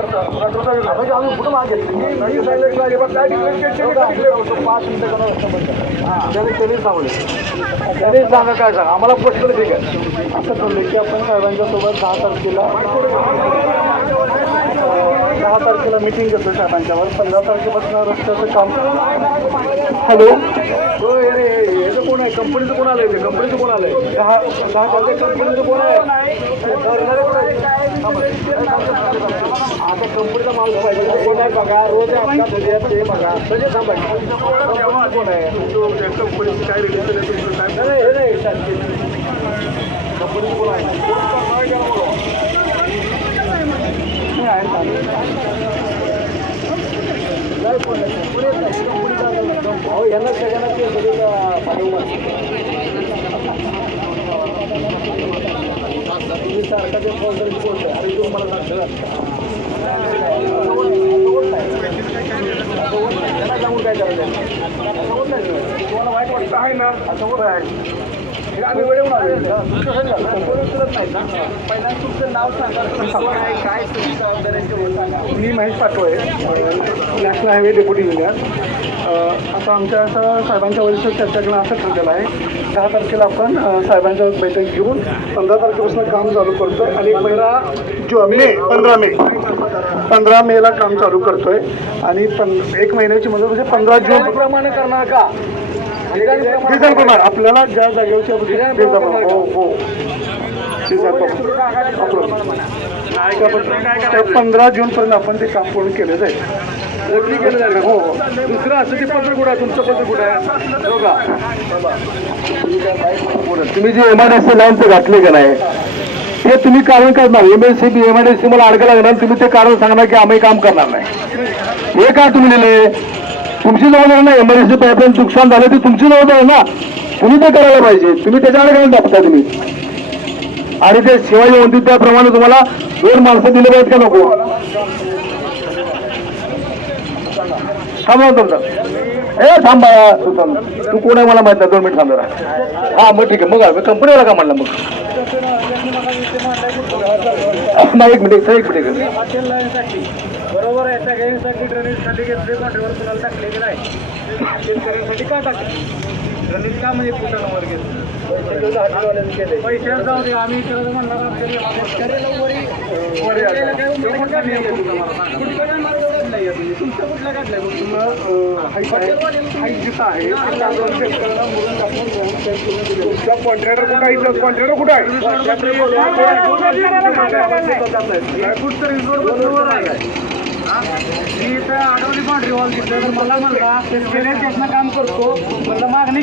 आम्ही कुठं मागे त्यांनी सांगा काय सांगा आम्हाला पटलं ठीक आहे. असं ठरलं की आपण साहेबांच्या सोबत 10 तारखेला मीटिंग घेतो साहेबांच्यावर. 15 तारखेपासून रस्त्याचं काम. हॅलो याचं कोण आहे? कंपनीचं कोण आलं? कंपनीचं कोण आलंय? 10 कंपनीचं कोण आहे? आता कंपनीचा माल पाहिजे कोण आहे बघा. रोज ते बघा म्हणजे सांभाळ कोण आहे कंपनीचं काय रिलेशन आहे तुमचं काय नाही हे नाही कंपनीचं कोण आहे यांना सगळ्यांना ते तुम्ही सारखा ते फोन करून बोलतोय अरे तू मला सांगता जाऊन काय करायचं तुम्हाला वाईट वाटतं आहे ना असं होत आहे. आम्ही वेळेवर आलो नाही ना पहिल्यांदा तुमचं नाव सांगा काय मी Mahesh Patole national highway deputy engineer. आता आमच्या असं साहेबांच्या वरिष्ठ चर्चा करणं असं ठरलेलं आहे. 10 तारखेला आपण साहेबांच्या बैठक घेऊन 15 तारखेपासून काम चालू करतोय आणि 15 मेला काम चालू करतोय आणि 1 महिन्याची मुदत म्हणजे 15 जून प्रमाणे करणार का? डिझाईन प्रमाणे आपल्याला ज्या जागेवरची हो 15 जूनपर्यंत आपण ते काम पूर्ण केलं जाईल. केलं जाईल हो. दुसरं असं ते पत्र कुठं आहे? तुमचं पत्र कुठं आहे? बघा तुम्ही जे MIDC लाईनचं घातले का नाही ते तुम्ही कारण करणार. MIDC मला अडकायला लागणार तुम्ही ते कारण सांगणार की आम्ही काम करणार नाही. हे काय तुम्ही लिहिले? तुमची जबाबदारी ना. MIDC पाईपलाईन नुकसान झालं ते तुमची जबाबदारी ना. तुम्ही ते करायला पाहिजे. तुम्ही त्याच्याकडे काय दाखवता तुम्ही आणि ते शिवाजी म्हणतील त्याप्रमाणे तुम्हाला 2 माणसं दिले पाहिजेत का नको? थांबा तुमचा थांबा तू कोण आहे मला माहित नाही. 2 मिनिट थांब जरा. हा मग ठीक आहे. मग कंपनीला का म्हणलं मग नाही 1 मिनिट बरोबर आहे. त्या गॅरेजसाठी ड्रेनेजसाठी घेतले कॉन्ट्रॅक्टर कुणाला टाकले की नाही? शेतकऱ्यांसाठी का टाकले? ड्रेनेज का म्हणजे पुस्तकावर घेतलं पैसे जाऊ दे. आम्ही म्हणणार तुमच्या कुठला काढलाय तुमचा कॉन्ट्रॅक्टर कुठं आहे? कॉन्ट्रॅक्टर कुठं आहे? मी इथं आठवडी बाउंड्री वॉल घेतलं तर मला म्हणला काम करतो म्हणलं मागणी